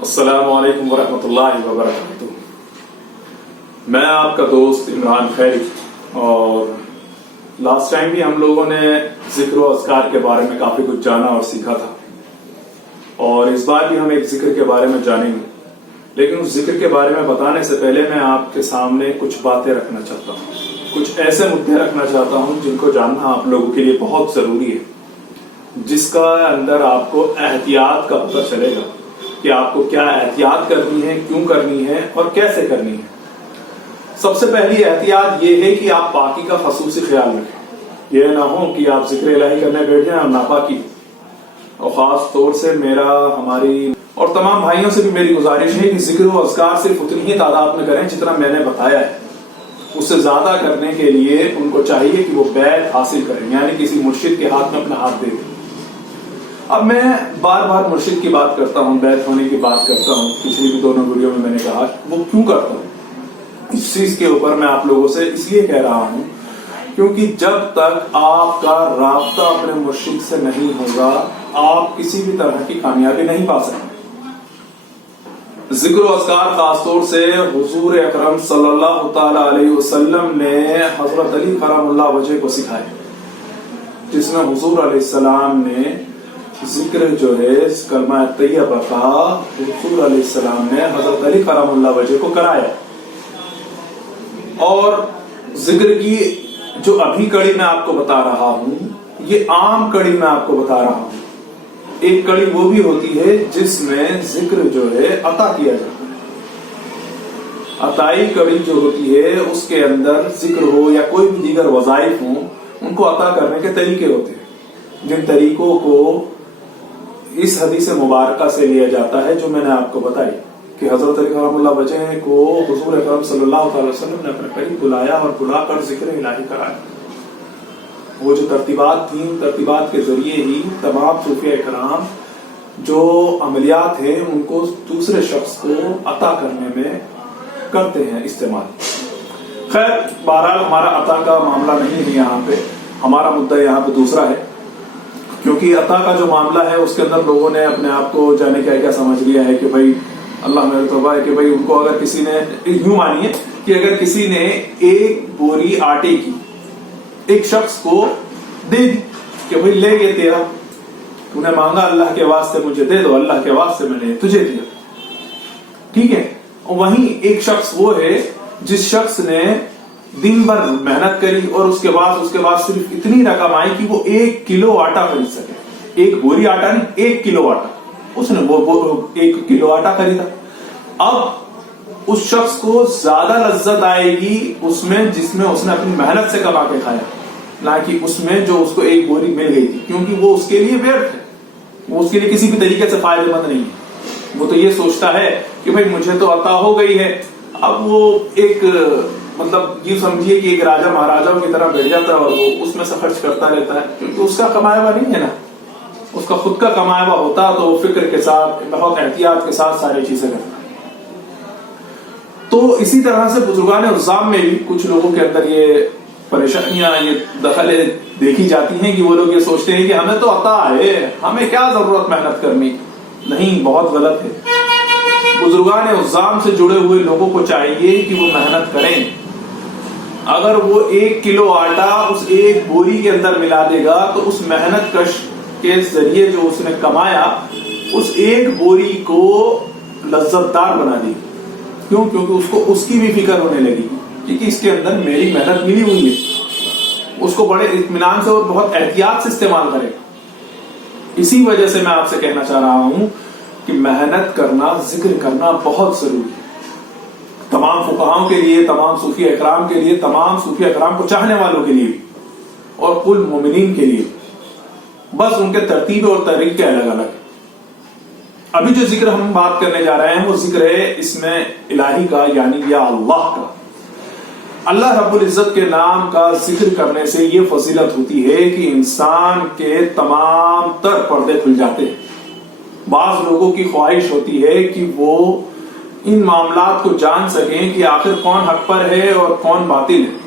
السلام علیکم ورحمۃ اللہ وبرکاتہ۔ میں آپ کا دوست عمران خیری، اور لاسٹ ٹائم بھی ہم لوگوں نے ذکر و اذکار کے بارے میں کافی کچھ جانا اور سیکھا تھا، اور اس بار بھی ہم ایک ذکر کے بارے میں جانیں گے۔ لیکن اس ذکر کے بارے میں بتانے سے پہلے میں آپ کے سامنے کچھ باتیں رکھنا چاہتا ہوں، کچھ ایسے مدعے رکھنا چاہتا ہوں جن کو جاننا آپ لوگوں کے لیے بہت ضروری ہے، جس کا اندر آپ کو احتیاط کا پتہ چلے گا کہ آپ کو کیا احتیاط کرنی ہے، کیوں کرنی ہے اور کیسے کرنی ہے۔ سب سے پہلی احتیاط یہ ہے کہ آپ پاکی کا خصوصی خیال رکھیں۔ یہ نہ ہو کہ آپ ذکر الہی کرنے بیٹھ جائیں اور ناپاکی۔ اور خاص طور سے ہماری اور تمام بھائیوں سے بھی میری گزارش ہے کہ ذکر و اذکار صرف اتنی ہی تعداد میں کریں جتنا میں نے بتایا ہے۔ اس سے زیادہ کرنے کے لیے ان کو چاہیے کہ وہ بیعت حاصل کریں، یعنی کسی مرشد کے ہاتھ میں اپنا ہاتھ دے دیں۔ اب میں بار بار مرشد کی بات کرتا ہوں، بیعت ہونے کی بات کرتا ہوں، پچھلی بھی دونوں ویڈیو میں نے کہا وہ کیوں کرتا ہوں۔ اس چیز کے اوپر میں آپ لوگوں سے اس لیے کہہ رہا ہوں کیونکہ جب تک آپ کا رابطہ اپنے مرشد سے نہیں ہوگا آپ کسی بھی طرح کی کامیابی نہیں پا سکتے۔ ذکر و اذکار خاص طور سے حضور اکرم صلی اللہ تعالی علیہ وسلم نے حضرت علی کرم اللہ وجہ کو سکھائے، جس میں حضور علیہ السلام نے ذکر جو ہے کلمہ طیبہ کا حضور علیہ السلام نے حضرت علی کرم اللہ وجہ کو کرایا۔ اور ذکر کی جو ابھی کڑی میں آپ کو بتا رہا ہوں یہ عام کڑی میں آپ کو بتا رہا ہوں۔ ایک کڑی وہ بھی ہوتی ہے جس میں ذکر جو ہے عطا کیا جاتا ہے۔ عطائی کڑی جو ہوتی ہے اس کے اندر ذکر ہو یا کوئی بھی دیگر وظائف ہوں، ان کو عطا کرنے کے طریقے ہوتے ہیں، جن طریقوں کو اس حدیث مبارکہ سے لیا جاتا ہے جو میں نے آپ کو بتائی کہ حضرت علی کرم اللہ وجہ کو حضور اکرم صلی اللہ علیہ وسلم نے اپنے قریب بلایا اور بلا کر ذکر الہی کرایا۔ وہ جو ترتیبات تھیں، ترتیبات کے ذریعے ہی تمام صوفیاء کرام جو عملیات ہیں ان کو دوسرے شخص کو عطا کرنے میں کرتے ہیں استعمال۔ خیر بہرحال ہمارا عطا کا معاملہ نہیں ہے، یہاں پہ ہمارا مدعا یہاں پہ دوسرا ہے، کیونکہ عطا کا جو معاملہ ہے اس کے اندر لوگوں نے اپنے آپ کو جانے کیا سمجھ لیا ہے کہ بھائی اللہ میرے توبہ ہے کہ بھائی ان کو اگر کسی نے یوں مانیے کہ اگر کسی نے ایک بوری آٹے کی ایک شخص کو دے دی کہ بھائی لے یہ تیرا، تو نے مانگا اللہ کے واسطے مجھے دے دو، اللہ کے واسطے میں نے تجھے دیا، ٹھیک ہے۔ وہیں ایک شخص وہ ہے جس شخص نے دن بھر محنت کری اور اس کے بعد صرف اتنی رقم آئی کہ وہ 1 کلو آٹا خرید سکے۔ ایک بوری آٹا نہیں، 1 کلو آٹا، اس نے وہ 1 کلو آٹا خریدا۔ اب اس شخص کو زیادہ لذت آئے گی اس میں جس میں اس نے اپنی محنت سے کما کے کھایا، نہ کہ اس میں جو اس کو 1 بوری مل گئی تھی، کیونکہ وہ اس کے لیے ویرتھ ہے، وہ اس کے لیے کسی بھی طریقے سے فائدہ مند نہیں ہے۔ وہ تو یہ سوچتا ہے کہ بھائی مجھے تو عطا ہو گئی ہے، اب وہ ایک مطلب یہ سمجھیے کہ ایک راجہ مہاراجاؤں کی طرح بیٹھ جاتا ہے اور وہ اس میں سے خرچ کرتا رہتا ہے، کیونکہ اس کا کمایا ہوا نہیں ہے نا، اس کا خود کا کمایا ہوا ہوتا تو وہ فکر کے ساتھ بہت احتیاط کے ساتھ ساری چیزیں کرتا ہے۔ تو اسی طرح سے بزرگان عظام میں بھی کچھ لوگوں کے اندر یہ پریشانیاں، یہ دخلیں دیکھی جاتی ہیں کہ وہ لوگ یہ سوچتے ہیں کہ ہمیں تو عطا ہے، ہمیں کیا ضرورت محنت کرنے کی۔ نہیں، بہت غلط ہے۔ بزرگان عظام سے جڑے ہوئے لوگوں کو چاہیے کہ وہ محنت کریں۔ اگر وہ 1 کلو آٹا اس 1 بوری کے اندر ملا دے گا تو اس محنت کش کے ذریعے جو اس نے کمایا اس 1 بوری کو لذت دار بنا دی۔ کیوں؟ کیونکہ اس کو اس کی بھی فکر ہونے لگی کہ اس کے اندر میری محنت ملی ہوئی ہے، اس کو بڑے اطمینان سے اور بہت احتیاط سے استعمال کرے۔ اسی وجہ سے میں آپ سے کہنا چاہ رہا ہوں کہ محنت کرنا، ذکر کرنا بہت ضروری ہے، تمام فقہاؤں کے لیے، تمام صوفی اکرام کے لیے، تمام صوفی اکرام کو چاہنے والوں کے لیے اور کل مومنین کے لیے، بس ان کے ترتیب اور طریقے الگ الگ۔ ابھی جو ذکر ہم بات کرنے جا رہے ہیں وہ ذکر ہے اس میں الہی کا، یعنی یا اللہ کا۔ اللہ رب العزت کے نام کا ذکر کرنے سے یہ فضیلت ہوتی ہے کہ انسان کے تمام تر پردے کھل جاتے ہیں۔ بعض لوگوں کی خواہش ہوتی ہے کہ وہ ان معاملات کو جان سکیں کہ آخر کون حق پر ہے اور کون باطل ہے،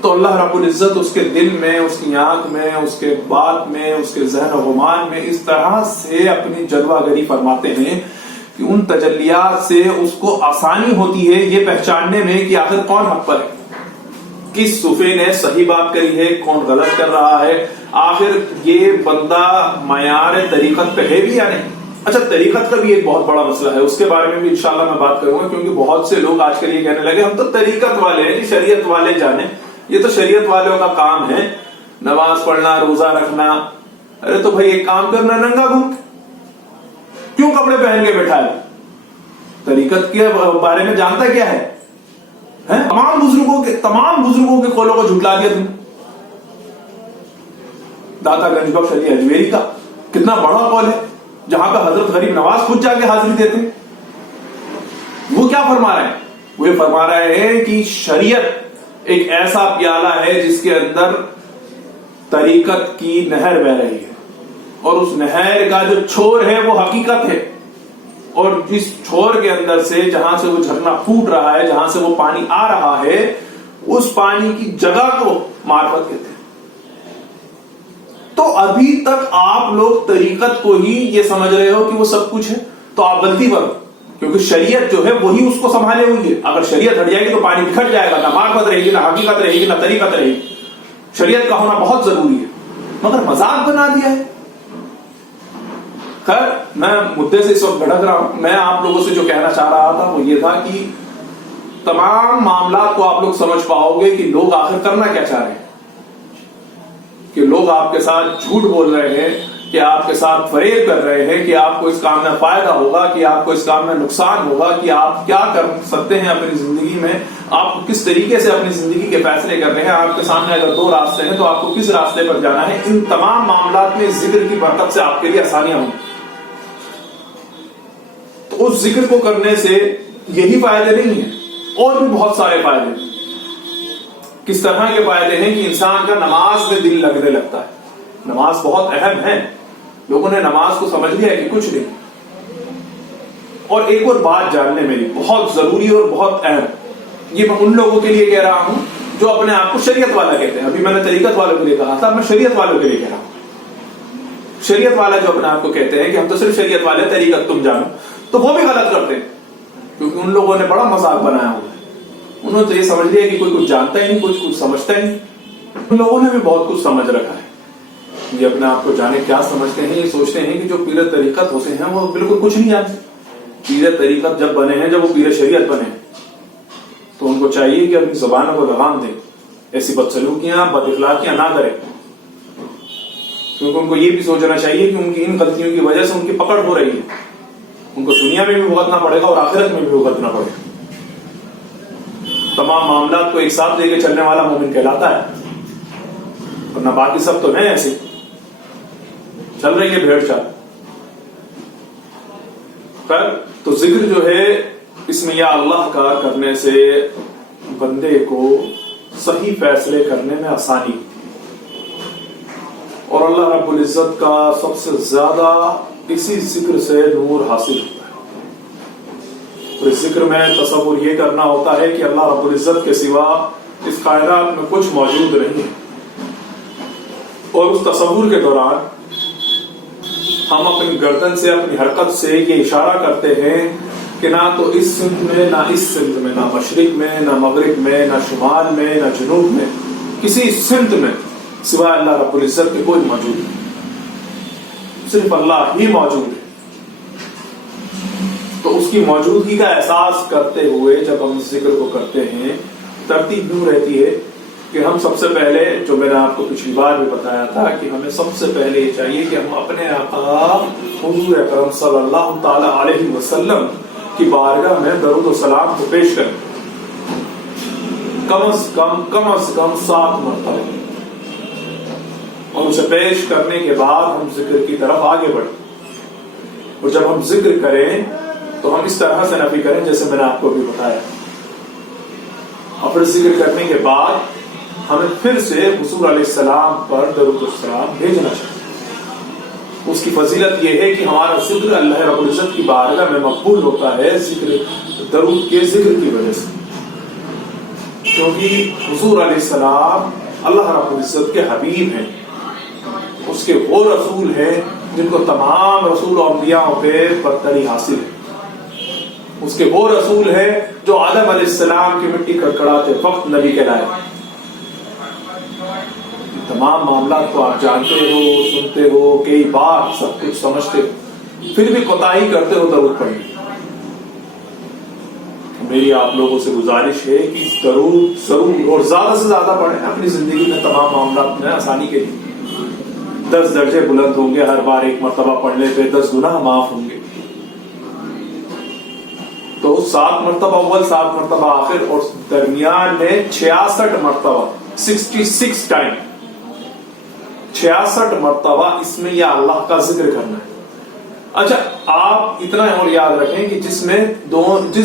تو اللہ رب العزت اس کے دل میں، اس کی آنکھ میں، اس کے بات میں، اس کے ذہن و گمان میں اس طرح سے اپنی جلوہ گری فرماتے ہیں کہ ان تجلیات سے اس کو آسانی ہوتی ہے یہ پہچاننے میں کہ آخر کون حق پر ہے، کس صوفی نے صحیح بات کری ہے، کون غلط کر رہا ہے، آخر یہ بندہ معیار طریقت پہ ہے بھی یا نہیں۔ اچھا، طریقت کا بھی ایک بہت بڑا مسئلہ ہے، اس کے بارے میں بھی انشاءاللہ میں بات کروں گا، کیونکہ بہت سے لوگ آج کل یہ کہنے لگے ہم تو طریقت والے ہیں، شریعت والے جانے، یہ تو شریعت والوں کا کام ہے نماز پڑھنا، روزہ رکھنا۔ ارے تو بھائی ایک کام کرنا، ننگا گھوم کیوں کپڑے پہن کے بیٹھا ہے؟ طریقت کے بارے میں جانتا کیا ہے؟ تمام بزرگوں کے قولوں کو جھٹلا دیا تم۔ داتا گنج بخش علی اجمیری کا کتنا بڑا قول ہے، جہاں پہ حضرت غریب نواز خود جا کے حاضری دیتے ہیں۔ وہ کیا فرما رہے ہیں؟ وہ یہ فرما رہے ہیں کہ شریعت ایک ایسا پیالہ ہے جس کے اندر طریقت کی نہر بہ رہی ہے، اور اس نہر کا جو چھور ہے وہ حقیقت ہے، اور جس چھور کے اندر سے جہاں سے وہ جھرنا پھوٹ رہا ہے، جہاں سے وہ پانی آ رہا ہے، اس پانی کی جگہ کو معرفت کہتے ہیں۔ تو ابھی تک آپ لوگ طریقت کو ہی یہ سمجھ رہے ہو کہ وہ سب کچھ ہے، تو آپ غلطی پر، کیونکہ شریعت جو ہے وہی اس کو سنبھالے ہوئی ہے۔ اگر شریعت ہٹ جائے گی تو پانی بکھر جائے گا، نہ معرفت رہے گی، نہ حقیقت رہے گی، نہ طریقت رہے گی۔ شریعت کا ہونا بہت ضروری ہے، مگر مذاق بنا دیا ہے۔ خیر، میں مدعے سے اس وقت بھٹک رہا ہوں۔ میں آپ لوگوں سے جو کہنا چاہ رہا تھا وہ یہ تھا کہ تمام معاملات کو آپ لوگ سمجھ پاؤ گے کہ لوگ آخر کرنا کیا چاہ رہے ہیں، کہ لوگ آپ کے ساتھ جھوٹ بول رہے ہیں، کہ آپ کے ساتھ فریب کر رہے ہیں، کہ آپ کو اس کام میں فائدہ ہوگا، کہ آپ کو اس کام میں نقصان ہوگا، کہ آپ کیا کر سکتے ہیں اپنی زندگی میں، آپ کس طریقے سے اپنی زندگی کے فیصلے کر رہے ہیں، آپ کے سامنے اگر دو راستے ہیں تو آپ کو کس راستے پر جانا ہے۔ ان تمام معاملات میں ذکر کی برکت سے آپ کے لیے آسانیاں ہوں۔ تو اس ذکر کو کرنے سے یہی فائدے نہیں ہیں، اور بھی بہت سارے فائدے ہیں۔ کس طرح کے فائدے ہیں کہ انسان کا نماز میں دل لگنے لگتا ہے۔ نماز بہت اہم ہے، لوگوں نے نماز کو سمجھ لیا ہے کہ کچھ نہیں۔ اور ایک اور بات جاننے میری بہت ضروری اور بہت اہم، یہ میں ان لوگوں کے لیے کہہ رہا ہوں جو اپنے آپ کو شریعت والا کہتے ہیں۔ ابھی میں نے طریقت والوں کے لیے کہا تھا، میں شریعت والوں کے لیے کہہ رہا ہوں۔ شریعت والا جو اپنے آپ کو کہتے ہیں کہ ہم تو صرف شریعت والے، طریقت تم جانو، تو وہ بھی غلط کرتے ہیں، کیونکہ ان لوگوں نے بڑا مذاق بنایا ہوا ہے۔ انہوں نے تو یہ سمجھ لیا کہ کوئی کچھ جانتا ہی نہیں، کچھ سمجھتا ہی نہیں۔ ان لوگوں نے بھی بہت کچھ سمجھ رکھا ہے، یہ اپنے آپ کو جانے کیا سمجھتے ہیں، یہ سوچتے ہیں کہ جو پیر طریقت ہوتے ہیں وہ بالکل کچھ نہیں جانتے۔ پیر طریقت جب بنے ہیں، جب وہ پیر شریعت بنے ہیں، تو ان کو چاہیے کہ اپنی زبانوں کو لگام دیں، ایسی بدسلوکیاں، بد اخلاقیاں نہ کریں، کیونکہ ان کو یہ بھی سوچنا چاہیے کہ ان کی ان غلطیوں کی وجہ سے ان کی پکڑ ہو رہی ہے، ان کو دنیا میں بھی بھگتنا پڑے گا اور آخرت میں بھی بھگتنا پڑے گا۔ تمام معاملات کو ایک ساتھ لے کے چلنے والا مومن کہلاتا ہے، ورنہ باقی سب تو ہیں ایسے، چل رہی ہے بھیڑ چال۔ خیر، تو ذکر جو ہے اس میں یا اللہ کا کرنے سے بندے کو صحیح فیصلے کرنے میں آسانی، اور اللہ رب العزت کا سب سے زیادہ اسی ذکر سے نور حاصل ہوتا ہے۔ اور اس ذکر میں تصور یہ کرنا ہوتا ہے کہ اللہ رب العزت کے سوا اس کائنات میں کچھ موجود نہیں ہے، اور اس تصور کے دوران ہم اپنی گردن سے، اپنی حرکت سے یہ اشارہ کرتے ہیں کہ نہ تو اس سمت میں، نہ اس سمت میں، نہ مشرق میں، نہ مغرب میں، نہ شمال میں، نہ جنوب میں، کسی سمت میں سوائے اللہ رب العزت کے کوئی موجود نہیں، صرف اللہ ہی موجود ہے۔ تو اس کی موجودگی کا احساس کرتے ہوئے جب ہم اس ذکر کو کرتے ہیں، ترتیب یوں رہتی ہے کہ ہم سب سے پہلے، جو میں نے آپ کو پچھلی بار بھی بتایا تھا، کہ ہمیں سب سے پہلے یہ چاہیے کہ ہم اپنے آقا حضور اکرم صلی اللہ تعالی علیہ وسلم کی بارگاہ میں درود و سلام کو پیش کریں، کم از کم 7 مرتبہ، اور اسے پیش کرنے کے بعد ہم ذکر کی طرف آگے بڑھیں۔ اور جب ہم ذکر کریں تو ہم اس طرح سے نفی کریں جیسے میں نے آپ کو بھی بتایا، اور پھر ذکر کرنے کے بعد ہمیں پھر سے حضور علیہ السلام پر درود السلام بھیجنا چاہیے۔ اس کی فضیلت یہ ہے کہ ہمارا ذکر اللہ رب العزت کی بارگاہ میں مقبول ہوتا ہے ذکر درود کے ذکر کی وجہ سے، کیونکہ حضور علیہ السلام اللہ رب العزت کے حبیب ہیں، اس کے وہ رسول ہیں جن کو تمام رسول و انبیاء پہ برتری حاصل ہے۔ کے وہ رسول ہے جو آدم علیہ السلام کی مٹی کڑکڑاتے وقت نبی کہلائے. تمام معاملات کو آپ جانتے ہو، سنتے ہو، کئی بار سب کچھ سمجھتے ہو، پھر بھی کوتاہی کرتے ہو درود پڑھنے. میری آپ لوگوں سے گزارش ہے کہ درود ضرور اور زیادہ سے زیادہ پڑھیں. اپنی زندگی میں تمام معاملات میں آسانی کے لیے 10 درجے بلند ہوں گے. ہر بار ایک مرتبہ پڑھنے پہ 10 گناہ معاف ہوں گے. تو 7 مرتبہ اول، 7 مرتبہ آخر، اور درمیان میں 66 مرتبہ 66 ٹائم 66 مرتبہ اس میں یا اللہ کا ذکر کرنا ہے. اچھا آپ اتنا اور یاد رکھیں کہ جس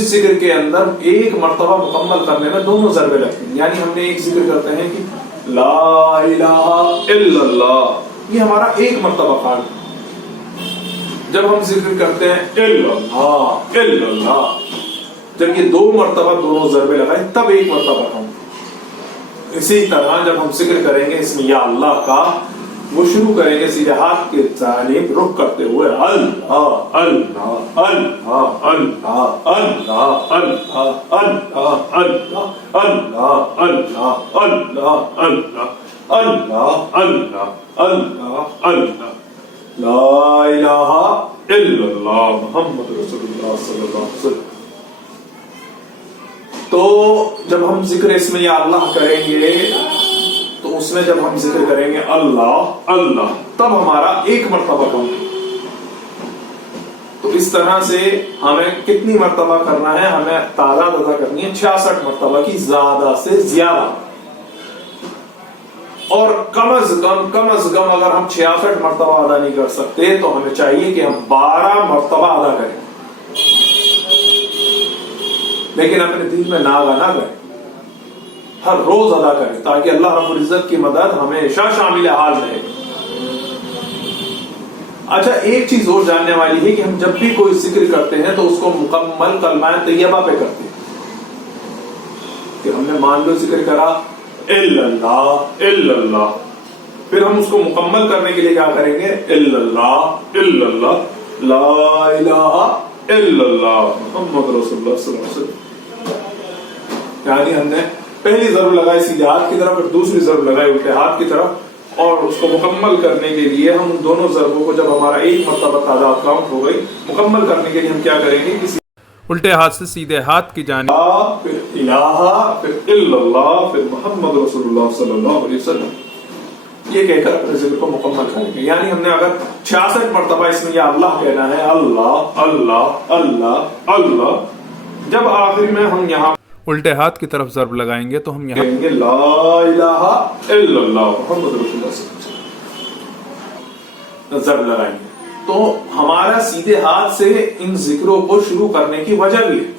ذکر کے اندر ایک مرتبہ مکمل کرنے میں دونوں ضربے لگتے ہیں. یعنی ہم نے ایک ذکر کرتے ہیں کہ لا الہ الا اللہ، یہ ہمارا ایک مرتبہ کار. جب ہم ذکر کرتے ہیں الا اللہ، جب یہ 2 مرتبہ دونوں ضربے لگائیں تب ایک مرتبہ کام. اسی طرح جب ہم ذکر کریں گے اس میں یا اللہ کا، وہ شروع کریں گے سیدھے ہاتھ کی جانب رخ کرتے ہوئے اللہ اللہ اللہ اللہ اللہ اللہ اللہ اللہ اللہ اللہ اللہ اللہ اللہ اللہ اللہ اللہ لا الہ الا اللہ محمد رسول اللہ صلی اللہ علیہ وسلم. تو جب ہم ذکر اس میں یا اللہ کریں گے تو اس میں جب ہم ذکر کریں گے اللہ اللہ تب ہمارا ایک مرتبہ کم. تو اس طرح سے ہمیں کتنی مرتبہ کرنا ہے؟ ہمیں تعداد ادا کرنی ہے 66 مرتبہ کی، زیادہ سے زیادہ. اور کم از کم اگر ہم 66 مرتبہ ادا نہیں کر سکتے تو ہمیں چاہیے کہ ہم 12 مرتبہ ادا کریں. لیکن اپنے دل میں ناغہ نہ کریں، ہر روز ادا کریں تاکہ اللہ رب العزت کی مدد ہمیشہ شامل حال رہے. اچھا ایک چیز اور جاننے والی ہے کہ ہم جب بھی کوئی ذکر کرتے ہیں تو اس کو مکمل کلمہ طیبہ پہ کرتے ہیں. کہ ہم نے مان لو ذکر کرا الا اللہ الا اللہ، پھر ہم اس کو مکمل کرنے کے لیے کیا کریں گے؟ الا اللہ الا اللہ لا الہ الا اللہ محمد رسول اللہ صلی اللہ علیہ وسلم. یعنی ہم نے پہلی ضرب لگائی سیدھے ہاتھ کی طرف اور دوسری ضرب لگائی الٹے ہاتھ کی طرف، اور اس کو مکمل کرنے کے لیے ہم دونوں ضربوں کو جب ہمارا ایک مرتبہ تعداد کاؤنٹ ہو گئی، مکمل کرنے کے لیے ہم کیا کریں گے؟ کسی الٹے ہاتھ سے سیدھے ہاتھ کی جانب، پھر الہ، پھر الا اللہ، پھر محمد رسول اللہ صلی اللہ علیہ وسلم، یہ کہہ کر اپنے ذکر کو مکمل کریں گے. یعنی ہم نے اگر 66 مرتبہ اس میں یا اللہ کہنا ہے اللہ اللہ اللہ اللہ، جب آخری میں ہم یہاں الٹے ہاتھ کی طرف ضرب لگائیں گے تو ہم یہاں کہیں گے لا الہ الا اللہ محمد رسول اللہ صلی اللہ علیہ وسلم، ضرب لگائیں گے. تو ہمارا سیدھے ہاتھ سے ان ذکروں کو شروع کرنے کی وجہ بھی ہے.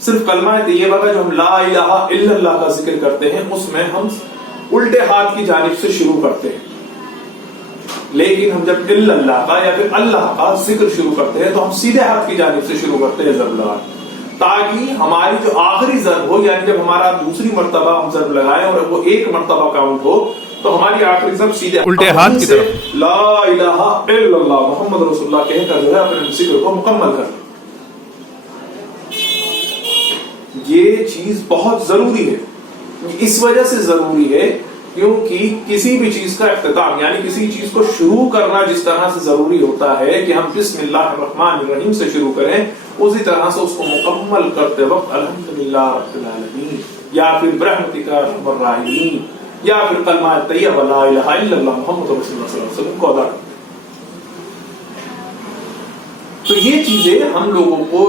صرف کلمہ طیبہ کا جو ہم لا الہ الا اللہ کا ذکر کرتے ہیں اس میں ہم الٹے ہاتھ کی جانب سے شروع کرتے ہیں، لیکن ہم جب الا اللہ کا یا پھر اللہ کا ذکر شروع کرتے ہیں تو ہم سیدھے ہاتھ کی جانب سے شروع کرتے ہیں ضرب لگا، تاکہ ہماری جو آخری ضرب ہو، یعنی جب ہمارا دوسری مرتبہ ہم ضرب لگائیں اور وہ ایک مرتبہ کاؤنٹ ہو تو ہماری آخری ضرب سیدھے الٹے ہاتھ کی طرف لا الہ الا اللہ محمد رسول اللہ کہہ کر جو ہے اپنے ذکر کو مکمل کر. یہ چیز بہت ضروری ہے. اس وجہ سے ضروری ہے کیونکہ کسی بھی چیز کا اختتام یعنی کسی چیز کو شروع کرنا جس طرح سے ضروری ہوتا ہے کہ ہم بسم اللہ الرحمن الرحیم سے شروع کریں، اسی طرح سے اس کو مکمل کرتے وقت الحمدللہ رب العالمین یا پھر برحمتک یا ارحم الراحمین یا پھر کلمہ طیبہ لا الہ الا اللہ محمد رسول اللہ صلی اللہ علیہ وسلم کو ادا کریں. تو یہ چیزیں ہم لوگوں کو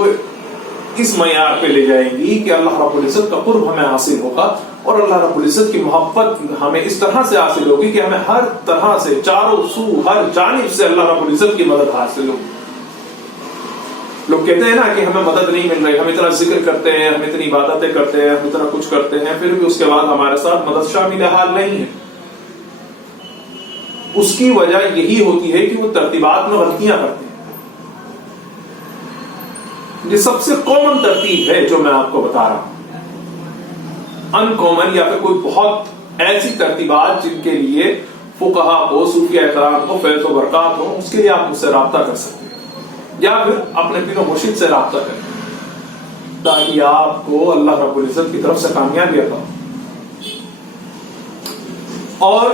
اس معیار پہ لے جائیں گی کہ اللہ رب العزت کا قرب ہمیں حاصل ہوگا اور اللہ رب العزت کی محبت ہمیں اس طرح سے حاصل ہوگی کہ ہمیں ہر طرح سے چاروں سو ہر جانب سے اللہ رب العزت کی مدد حاصل ہوگی. لوگ کہتے ہیں نا کہ ہمیں مدد نہیں مل رہی، ہم اتنا ذکر کرتے ہیں، ہم اتنی عبادتیں کرتے ہیں، ہم اتنا کچھ کرتے ہیں، پھر بھی اس کے بعد ہمارے ساتھ مدد شامل حال نہیں ہے. اس کی وجہ یہی ہوتی ہے کہ وہ ترتیبات میں غلطیاں کرتے ہیں. یہ سب سے کامن ترتیب ہے جو میں آپ کو بتا رہا ہوں. ان کامن یا پھر کوئی بہت ایسی ترتیبات جن کے لیے فقہا کو، صوفیاء کرام کو فیض و برکات ہو، اس کے لیے آپ مجھ سے رابطہ کر سکتے ہیں یا پھر اپنے پیر و مرشد سے رابطہ کریں. تاکہ آپ کو اللہ رب العزت کی طرف سے کامیابی عطا ہو. اور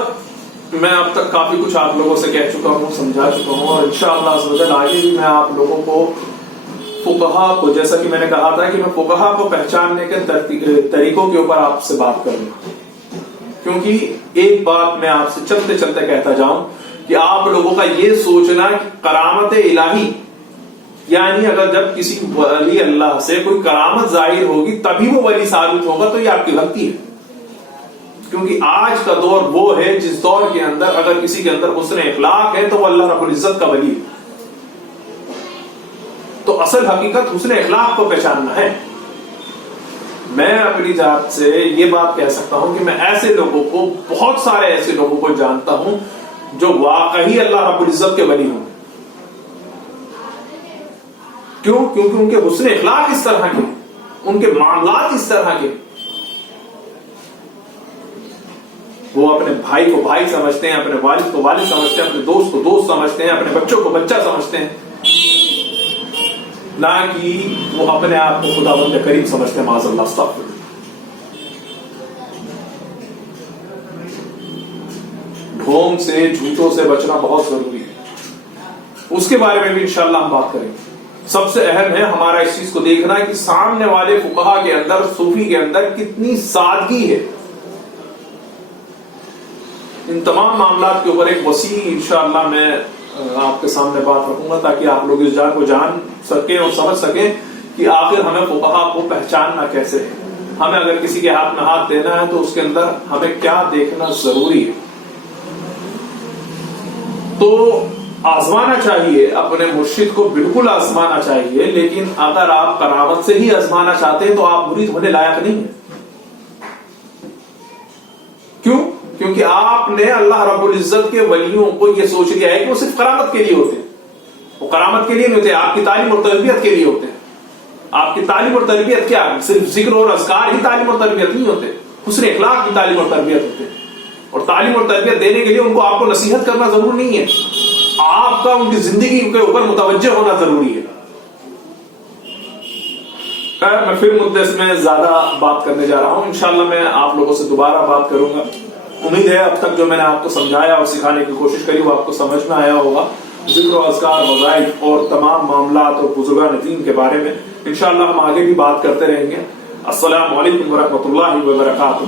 میں اب تک کافی کچھ آپ لوگوں سے کہہ چکا ہوں، سمجھا چکا ہوں، اور انشاءاللہ عز و جل آگے بھی میں آپ لوگوں کو فقہا کو، جیسا کہ میں نے کہا تھا کہ میں فقہا کو پہچاننے کے طریقوں کے اوپر آپ سے بات کروں گا. کیونکہ ایک بات میں آپ سے چلتے چلتے کہتا جاؤں کہ آپ لوگوں کا یہ سوچنا کہ کرامت الہی، یعنی اگر جب کسی ولی اللہ سے کوئی کرامت ظاہر ہوگی تبھی وہ ولی ثابت ہوگا، تو یہ آپ کی غلطی ہے. کیونکہ آج کا دور وہ ہے جس دور کے اندر اگر کسی کے اندر حسن اخلاق ہے تو وہ اللہ رب العزت کا ولی ہے. تو اصل حقیقت حسن اخلاق کو پہچاننا ہے. میں اپنی ذات سے یہ بات کہہ سکتا ہوں کہ میں ایسے لوگوں کو، بہت سارے ایسے لوگوں کو جانتا ہوں جو واقعی اللہ رب العزت کے ولی ہوں. کیوں؟ کیونکہ ان کے حسن اخلاق اس طرح کے، ان کے معاملات اس طرح کے. وہ اپنے بھائی کو بھائی سمجھتے ہیں، اپنے والد کو والد سمجھتے ہیں، اپنے دوست کو دوست سمجھتے ہیں، اپنے بچوں کو بچہ سمجھتے ہیں، نہ کہ وہ اپنے آپ کو خداوند کریم سمجھتے ہیں. معاذ اللہ، استغفر. ڈھونگ سے، جھوٹوں سے بچنا بہت ضروری ہے. اس کے بارے میں بھی انشاءاللہ ہم بات کریں گے. سب سے اہم ہے ہمارا اس چیز کو دیکھنا کہ سامنے والے فقہا کے اندر، صوفی کے اندر کتنی سادگی ہے. ان تمام معاملات کے اوپر ایک وسیع انشاءاللہ میں آپ کے سامنے بات رکھوں گا تاکہ آپ لوگ اس جان کو جان سکیں اور سمجھ سکیں کہ آخر ہمیں فقہا کو پہچاننا کیسے ہے. ہمیں اگر کسی کے ہاتھ میں ہاتھ دینا ہے تو اس کے اندر ہمیں کیا دیکھنا ضروری ہے. تو آزمانا چاہیے اپنے مرشد کو، بالکل آزمانا چاہیے، لیکن اگر آپ کرامت سے ہی آزمانا چاہتے ہیں تو آپ مرید ہونے لائق نہیں ہیں. کیوں؟ کیونکہ آپ نے اللہ رب العزت کے ولیوں کو یہ سوچ لیا ہے کہ وہ صرف کرامت کے لیے ہوتے ہیں. وہ کرامت کے لیے نہیں ہوتے، آپ کی تعلیم اور تربیت کے لیے ہوتے ہیں. آپ کی تعلیم اور تربیت کیا ہے؟ صرف ذکر اور اذکار ہی تعلیم اور تربیت نہیں ہوتے، حسن اخلاق کی تعلیم اور تربیت ہوتے ہیں. اور تعلیم اور تربیت دینے کے لیے ان کو آپ کو نصیحت کرنا ضروری نہیں ہے، آپ کا ان کی زندگی کے اوپر متوجہ ہونا ضروری ہے. میں پھر مدعے میں زیادہ بات کرنے جا رہا ہوں. انشاءاللہ میں آپ لوگوں سے دوبارہ بات کروں گا. امید ہے اب تک جو میں نے آپ کو سمجھایا اور سکھانے کی کوشش کری وہ آپ کو سمجھ میں آیا ہوگا. ذکر و اذکار، وظائف اور تمام معاملات اور بزرگان دین کے بارے میں انشاءاللہ ہم آگے بھی بات کرتے رہیں گے. السلام علیکم ورحمۃ اللہ وبرکاتہ.